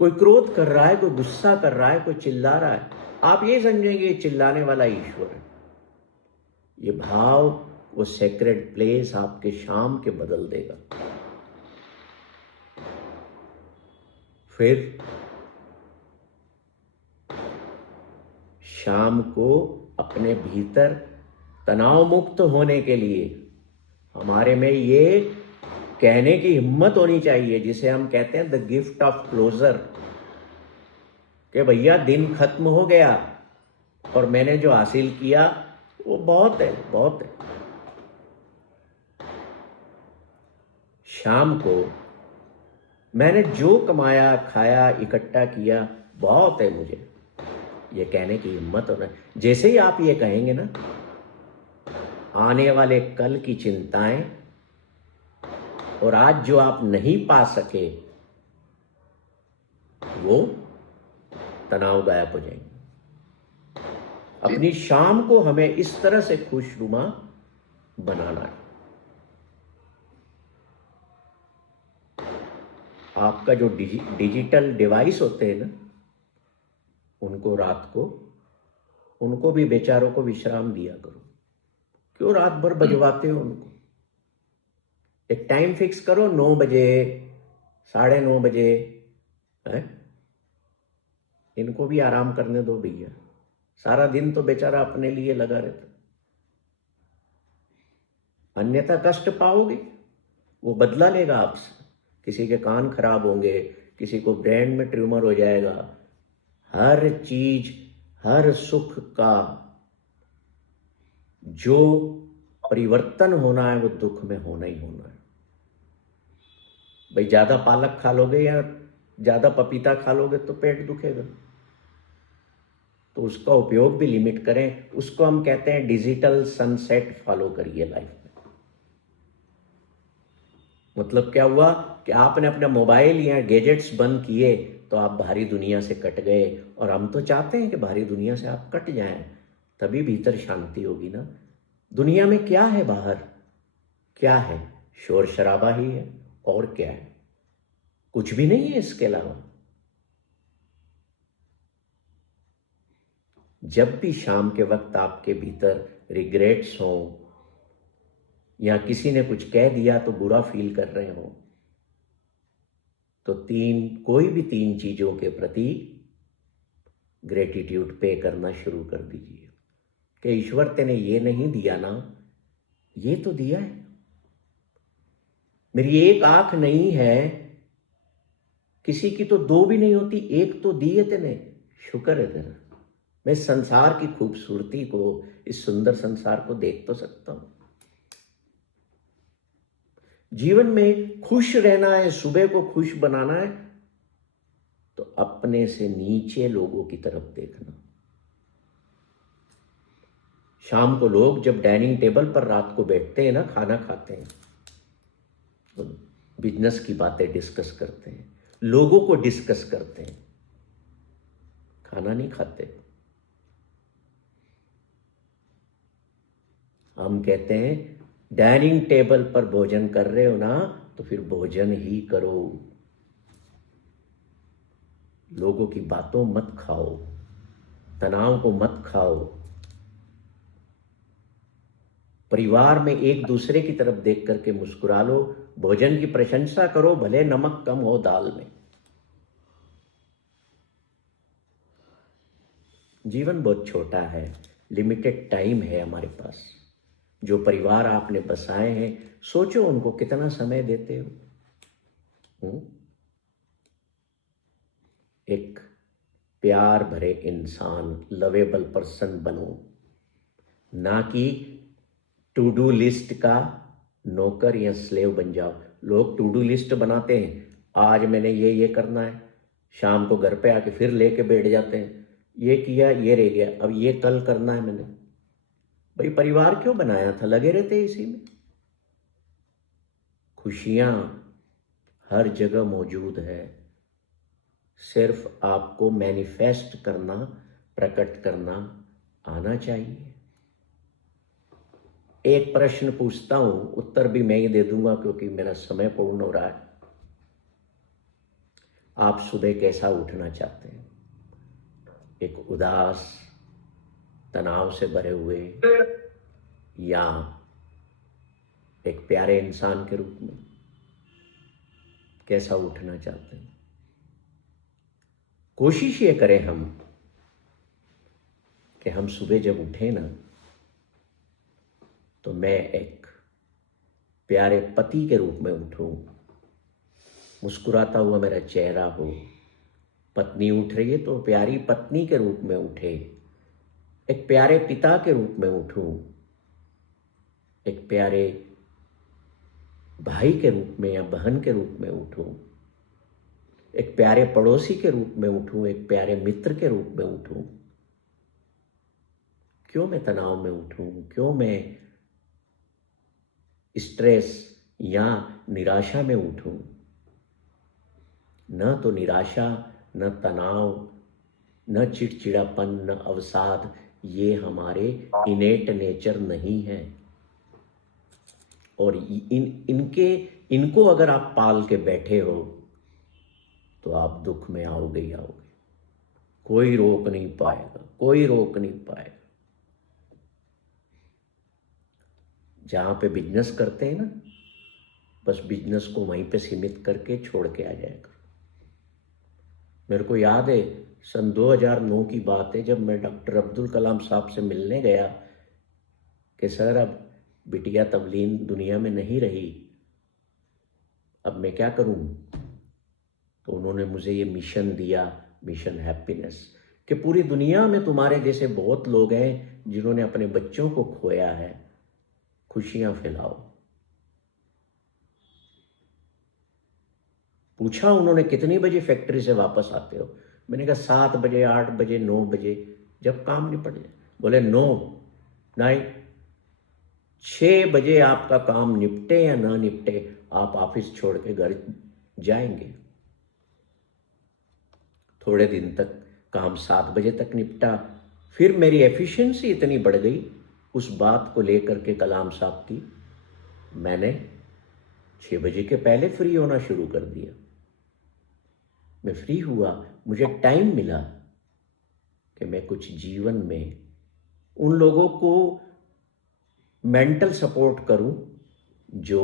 कोई क्रोध कर रहा है, कोई गुस्सा कर रहा है, कोई चिल्ला रहा है, आप ये समझेंगे चिल्लाने वाला ईश्वर है। ये भाव, वो सेक्रेड प्लेस आपके शाम के बदल देगा। फिर शाम को अपने भीतर तनाव मुक्त होने के लिए हमारे में ये कहने की हिम्मत होनी चाहिए, जिसे हम कहते हैं द गिफ्ट ऑफ क्लोजर, कि भैया दिन खत्म हो गया और मैंने जो हासिल किया वो बहुत है, बहुत है। शाम को मैंने जो कमाया, खाया, इकट्ठा किया, बहुत है, मुझे ये कहने की हिम्मत होना। जैसे ही आप ये कहेंगे ना, आने वाले कल की चिंताएं और आज जो आप नहीं पा सके वो तनाव गायब हो जाएंगे। अपनी शाम को हमें इस तरह से खुशनुमा बनाना है। आपका जो डिजिटल डिवाइस होते हैं ना, उनको रात को, उनको भी बेचारों को विश्राम दिया करो। क्यों रात भर बजवाते हो उनको? एक टाइम फिक्स करो, 9 बजे, 9:30 बजे है, इनको भी आराम करने दो भैया। सारा दिन तो बेचारा अपने लिए लगा रहता, अन्यथा कष्ट पाओगे। वो बदला लेगा आपसे। किसी के कान खराब होंगे, किसी को ब्रेन में ट्यूमर हो जाएगा। हर चीज, हर सुख का जो परिवर्तन होना है वो दुख में होना ही होना है। भाई ज्यादा पालक खा लोगे या ज्यादा पपीता खा लोगे तो पेट दुखेगा, तो उसका उपयोग भी लिमिट करें। उसको हम कहते हैं डिजिटल सनसेट फॉलो करिए लाइफ में। मतलब क्या हुआ कि आपने अपना मोबाइल या गैजेट्स बंद किए तो आप बाहरी दुनिया से कट गए। और हम तो चाहते हैं कि बाहरी दुनिया से आप कट जाएं, तभी भीतर शांति होगी ना। दुनिया में क्या है बाहर? क्या है? शोर शराबा ही है, और क्या है? कुछ भी नहीं है इसके अलावा। जब भी शाम के वक्त आपके भीतर रिग्रेट्स हो या किसी ने कुछ कह दिया तो बुरा फील कर रहे हो, तो कोई भी 3 चीजों के प्रति ग्रेटिट्यूड पे करना शुरू कर दीजिए कि ईश्वर तेने ये नहीं दिया ना, ये तो दिया है। मेरी एक आंख नहीं है, किसी की तो 2 भी नहीं होती, एक तो दी है तेने, शुक्र है तेरा। मैं संसार की खूबसूरती को, इस सुंदर संसार को देख तो सकता हूं। जीवन में खुश रहना है, सुबह को खुश बनाना है, तो अपने से नीचे लोगों की तरफ देखना। शाम को लोग जब डाइनिंग टेबल पर रात को बैठते हैं ना, खाना खाते हैं, तो बिजनेस की बातें डिस्कस करते हैं, लोगों को डिस्कस करते हैं, खाना नहीं खाते। हम कहते हैं डाइनिंग टेबल पर भोजन कर रहे हो ना, तो फिर भोजन ही करो। लोगों की बातों मत खाओ, तनाव को मत खाओ। परिवार में एक दूसरे की तरफ देख करके मुस्कुरा लो, भोजन की प्रशंसा करो, भले नमक कम हो दाल में। जीवन बहुत छोटा है, लिमिटेड टाइम है हमारे पास। जो परिवार आपने बसाए हैं, सोचो उनको कितना समय देते हो। एक प्यार भरे इंसान, लवेबल पर्सन बनो, ना कि टू डू लिस्ट का नौकर या स्लेव बन जाओ। लोग टू डू लिस्ट बनाते हैं, आज मैंने ये करना है, शाम को घर पे आके फिर लेके बैठ जाते हैं, ये किया, ये रह गया, अब ये कल करना है मैंने। भाई परिवार क्यों बनाया था? लगे रहते इसी में। खुशियां हर जगह मौजूद है, सिर्फ आपको मैनिफेस्ट करना, प्रकट करना आना चाहिए। एक प्रश्न पूछता हूं, उत्तर भी मैं ही दे दूंगा क्योंकि मेरा समय पूर्ण हो रहा है। आप सुबह कैसा उठना चाहते हैं? एक उदास, तनाव से भरे हुए, या एक प्यारे इंसान के रूप में कैसा उठना चाहते हैं? कोशिश ये करें हम कि हम सुबह जब उठे ना, तो मैं एक प्यारे पति के रूप में उठूं, मुस्कुराता हुआ मेरा चेहरा हो। पत्नी उठ रही है तो प्यारी पत्नी के रूप में उठे, एक प्यारे पिता के रूप में उठूं, एक प्यारे भाई के रूप में या बहन के रूप में उठूं, एक प्यारे पड़ोसी के रूप में उठूं, एक प्यारे मित्र के रूप में उठूं। क्यों मैं तनाव में उठूं? क्यों मैं स्ट्रेस या निराशा में उठूं? न तो निराशा, न तनाव, न चिड़चिड़ापन, न अवसाद, ये हमारे इनेट नेचर नहीं है। और इनको अगर आप पाल के बैठे हो तो आप दुख में आओगे ही आओगे। कोई रोक नहीं पाएगा, कोई रोक नहीं पाएगा। जहां पे बिजनेस करते हैं ना, बस बिजनेस को वहीं पे सीमित करके छोड़ के आ जाएगा। मेरे को याद है सन 2009 की बात है, जब मैं डॉक्टर अब्दुल कलाम साहब से मिलने गया कि सर अब बिटिया तवलीन दुनिया में नहीं रही, अब मैं क्या करूं? तो उन्होंने मुझे ये मिशन दिया, मिशन हैप्पीनेस, कि पूरी दुनिया में तुम्हारे जैसे बहुत लोग हैं जिन्होंने अपने बच्चों को खोया है, खुशियां फैलाओ। पूछा उन्होंने कितनी बजे फैक्ट्री से वापस आते हो? मैंने कहा 7 बजे, 8 बजे, 9 बजे, जब काम निपट जाए। बोले नो, नहीं, 6 बजे आपका काम निपटे या ना निपटे, आप ऑफिस छोड़ के घर जाएंगे। थोड़े दिन तक काम 7 बजे तक निपटा, फिर मेरी एफिशिएंसी इतनी बढ़ गई उस बात को लेकर के कलाम साहब की, मैंने 6 बजे के पहले फ्री होना शुरू कर दिया। मैं फ्री हुआ, मुझे टाइम मिला कि मैं कुछ जीवन में उन लोगों को मेंटल सपोर्ट करूं जो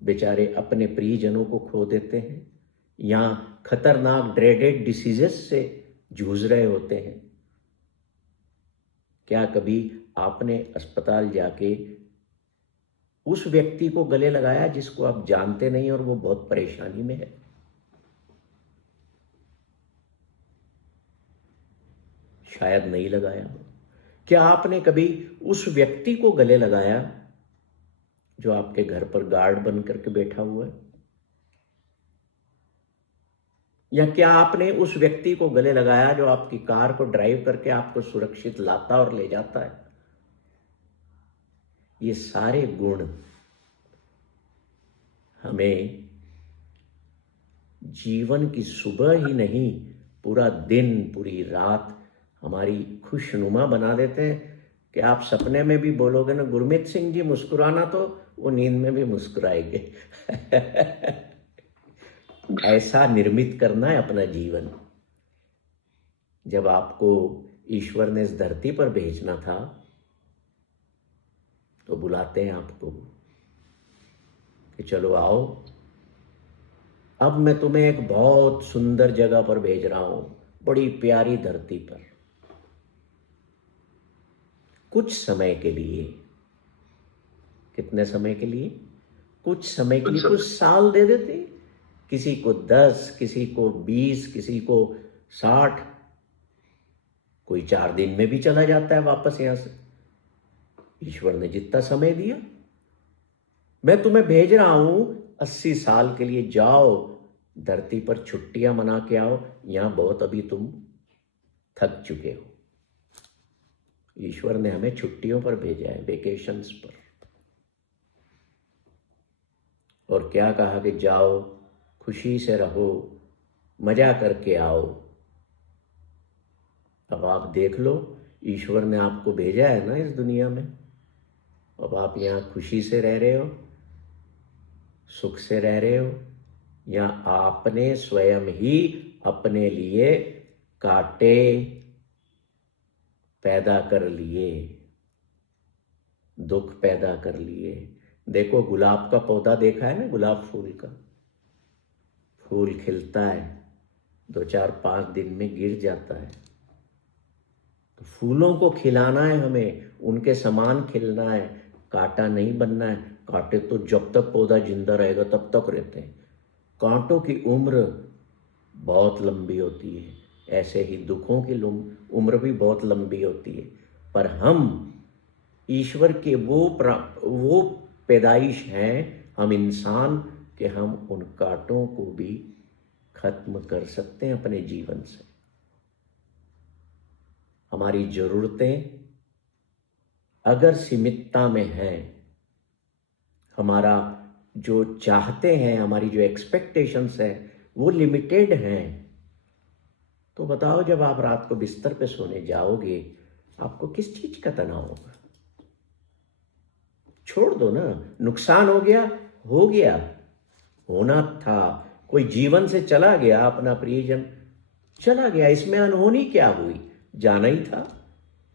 बेचारे अपने प्रियजनों को खो देते हैं या खतरनाक ड्रेडेड डिसीजेस से जूझ रहे होते हैं। क्या कभी आपने अस्पताल जाके उस व्यक्ति को गले लगाया जिसको आप जानते नहीं और वो बहुत परेशानी में है? शायद नहीं लगाया हो। क्या आपने कभी उस व्यक्ति को गले लगाया जो आपके घर पर गार्ड बन करके बैठा हुआ है? या क्या आपने उस व्यक्ति को गले लगाया जो आपकी कार को ड्राइव करके आपको सुरक्षित लाता और ले जाता है? ये सारे गुण हमें जीवन की सुबह ही नहीं, पूरा दिन, पूरी रात हमारी खुशनुमा बना देते हैं कि आप सपने में भी बोलोगे ना गुरमीत सिंह जी मुस्कुराना, तो वो नींद में भी मुस्कुराएंगे। ऐसा निर्मित करना है अपना जीवन। जब आपको ईश्वर ने इस धरती पर भेजना था तो बुलाते हैं आपको कि चलो आओ, अब मैं तुम्हें एक बहुत सुंदर जगह पर भेज रहा हूं, बड़ी प्यारी धरती पर, कुछ समय के लिए। कितने समय के लिए? कुछ समय के लिए। कुछ साल दे देते, किसी को 10, किसी को 20, किसी को 60, कोई 4 दिन में भी चला जाता है वापस यहां से। ईश्वर ने जितना समय दिया, मैं तुम्हें भेज रहा हूं 80 साल के लिए, जाओ धरती पर छुट्टियां मना के आओ, यहां बहुत अभी तुम थक चुके हो। ईश्वर ने हमें छुट्टियों पर भेजा है, वेकेशंस पर। और क्या कहा कि जाओ, खुशी से रहो, मजा करके आओ। अब आप देख लो, ईश्वर ने आपको भेजा है ना इस दुनिया में, अब आप यहाँ खुशी से रह रहे हो, सुख से रह रहे हो, या आपने स्वयं ही अपने लिए कांटे, पैदा कर लिए, दुख पैदा कर लिए। देखो गुलाब का पौधा देखा है ना, गुलाब फूल का, फूल खिलता है, 2 4 5 दिन में गिर जाता है। तो फूलों को खिलाना है हमें, उनके समान खिलना है, कांटा नहीं बनना है। कांटे तो जब तक पौधा जिंदा रहेगा तब तक रहते हैं। कांटों की उम्र बहुत लंबी होती है, ऐसे ही दुखों की उम्र भी बहुत लंबी होती है। पर हम ईश्वर के वो पैदाइश हैं, हम इंसान के, हम उन कांटों को भी खत्म कर सकते हैं अपने जीवन से। हमारी जरूरतें अगर सीमितता में हैं, हमारा जो चाहते हैं, हमारी जो एक्सपेक्टेशंस है वो लिमिटेड हैं, तो बताओ जब आप रात को बिस्तर पे सोने जाओगे आपको किस चीज का तनाव होगा? छोड़ दो ना, नुकसान हो गया, हो गया, होना था, कोई जीवन से चला गया, अपना प्रियजन चला गया, इसमें अनहोनी क्या हुई? जाना ही था,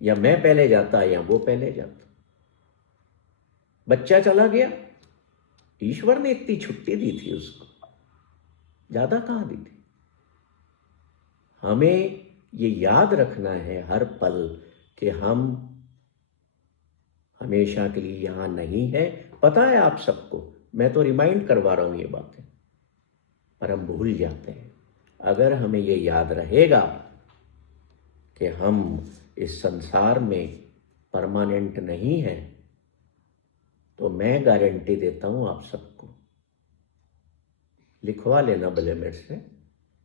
या मैं पहले जाता या वो पहले जाता। बच्चा चला गया, ईश्वर ने इतनी छुट्टी दी थी उसको, ज्यादा कहां दी थी? हमें ये याद रखना है हर पल कि हम हमेशा के लिए यहां नहीं है। पता है आप सबको, मैं तो रिमाइंड करवा रहा हूं ये बातें, पर हम भूल जाते हैं। अगर हमें ये याद रहेगा कि हम इस संसार में परमानेंट नहीं हैं, तो मैं गारंटी देता हूं आप सबको, लिखवा लेना भले मेरे से,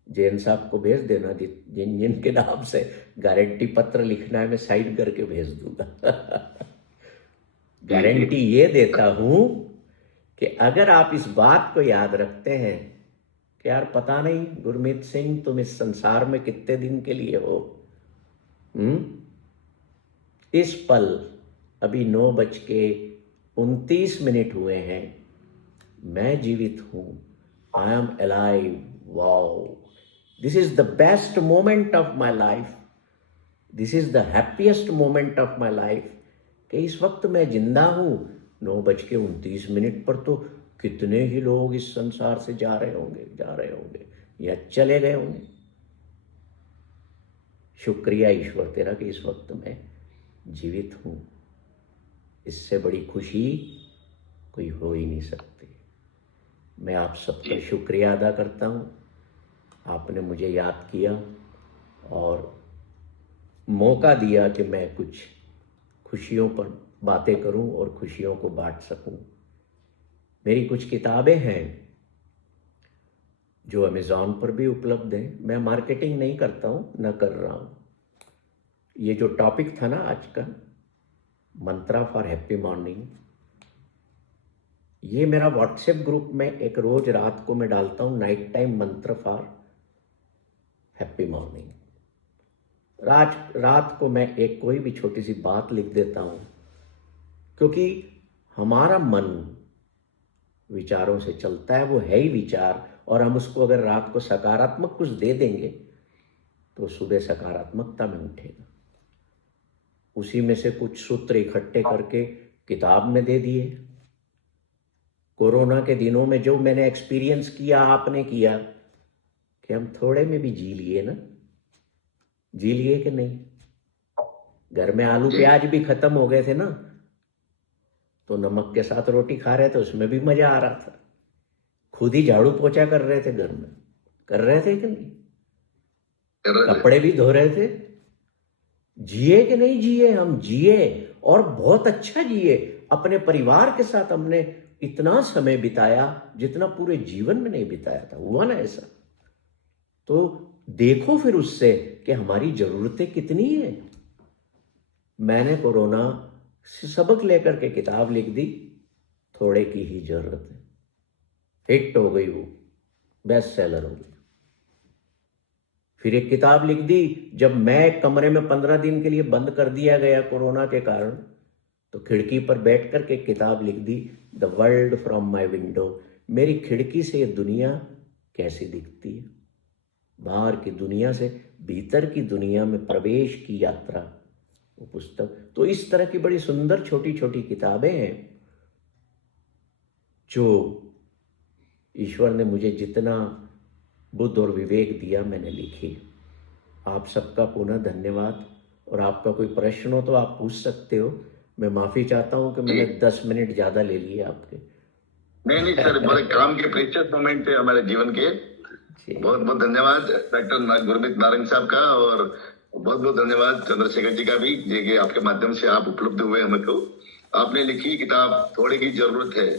जैन साहब को भेज देना, जिनके नाम से गारंटी पत्र लिखना है मैं साइन करके भेज दूंगा। गारंटी ये देता हूं कि अगर आप इस बात को याद रखते हैं कि यार पता नहीं गुरमीत सिंह तुम इस संसार में कितने दिन के लिए हो, इस पल अभी 9:29 हुए हैं, मैं जीवित हूं, I am alive, wow, this is the best moment of my life, this is the happiest moment of my life, कि इस वक्त मैं जिंदा हूं। 9:29 पर तो कितने ही लोग इस संसार से जा रहे होंगे या चले गए होंगे। शुक्रिया ईश्वर तेरा कि इस वक्त मैं जीवित हूं, इससे बड़ी खुशी कोई हो ही नहीं सकती। मैं आप सबका शुक्रिया अदा करता हूं, आपने मुझे याद किया और मौका दिया कि मैं कुछ खुशियों पर बातें करूं और खुशियों को बांट सकूं। मेरी कुछ किताबें हैं जो अमेज़ॉन पर भी उपलब्ध हैं। मैं मार्केटिंग नहीं करता हूं, न कर रहा हूं। ये जो टॉपिक था ना आज का, मंत्रा फॉर हैप्पी मॉर्निंग, ये मेरा व्हाट्सएप ग्रुप में एक रोज रात को मैं डालता हूं, नाइट टाइम मंत्र फॉर हैप्पी मॉर्निंग। रात को मैं एक कोई भी छोटी सी बात लिख देता हूं, क्योंकि हमारा मन विचारों से चलता है, वो है ही विचार, और हम उसको अगर रात को सकारात्मक कुछ दे देंगे तो सुबह सकारात्मकता में उठेगा। उसी में से कुछ सूत्र इकट्ठे करके किताब में दे दिए। कोरोना के दिनों में जो मैंने एक्सपीरियंस किया, आपने किया, कि हम थोड़े में भी जी लिए ना, जी लिए कि नहीं? घर में आलू प्याज भी खत्म हो गए थे ना, तो नमक के साथ रोटी खा रहे थे, उसमें भी मजा आ रहा था। खुद ही झाड़ू पोछा कर रहे थे घर में, कर रहे थे कि नहीं? कपड़े भी धो रहे थे। जिए कि नहीं जिए? हम जिए, और बहुत अच्छा जिए। अपने परिवार के साथ हमने इतना समय बिताया जितना पूरे जीवन में नहीं बिताया था। हुआ ना ऐसा? तो देखो फिर उससे कि हमारी जरूरतें कितनी है। मैंने कोरोना से सबक लेकर के किताब लिख दी, थोड़े की ही जरूरत है। हिट हो गई, वो बेस्ट सेलर हो गई। फिर एक किताब लिख दी, जब मैं कमरे में 15 दिन के लिए बंद कर दिया गया कोरोना के कारण, तो खिड़की पर बैठ कर के किताब लिख दी, the world from my window. मेरी खिड़की से ये दुनिया कैसी दिखती है, बाहर की दुनिया से भीतर की दुनिया में प्रवेश की यात्रा वो पुस्तक। तो इस तरह की बड़ी सुंदर छोटी छोटी किताबें हैं जो ईश्वर ने मुझे जितना बुद्धि और विवेक दिया मैंने लिखी। आप सबका पुनः धन्यवाद। और आपका कोई प्रश्न हो तो आप पूछ सकते हो। मैं माफी चाहता हूं कि मैंने 10 मिनट ज्यादा ले लिए आपके। नहीं सर, बड़े काम के प्रीशियस मोमेंट थे हमारे जीवन के। बहुत बहुत धन्यवाद डॉक्टर गुरमीत नारंग साहब का, और बहुत बहुत धन्यवाद चंद्रशेखर जी का भी, जे के आपके माध्यम से आप उपलब्ध हुए हमको। आपने लिखी किताब थोड़े की जरूरत है,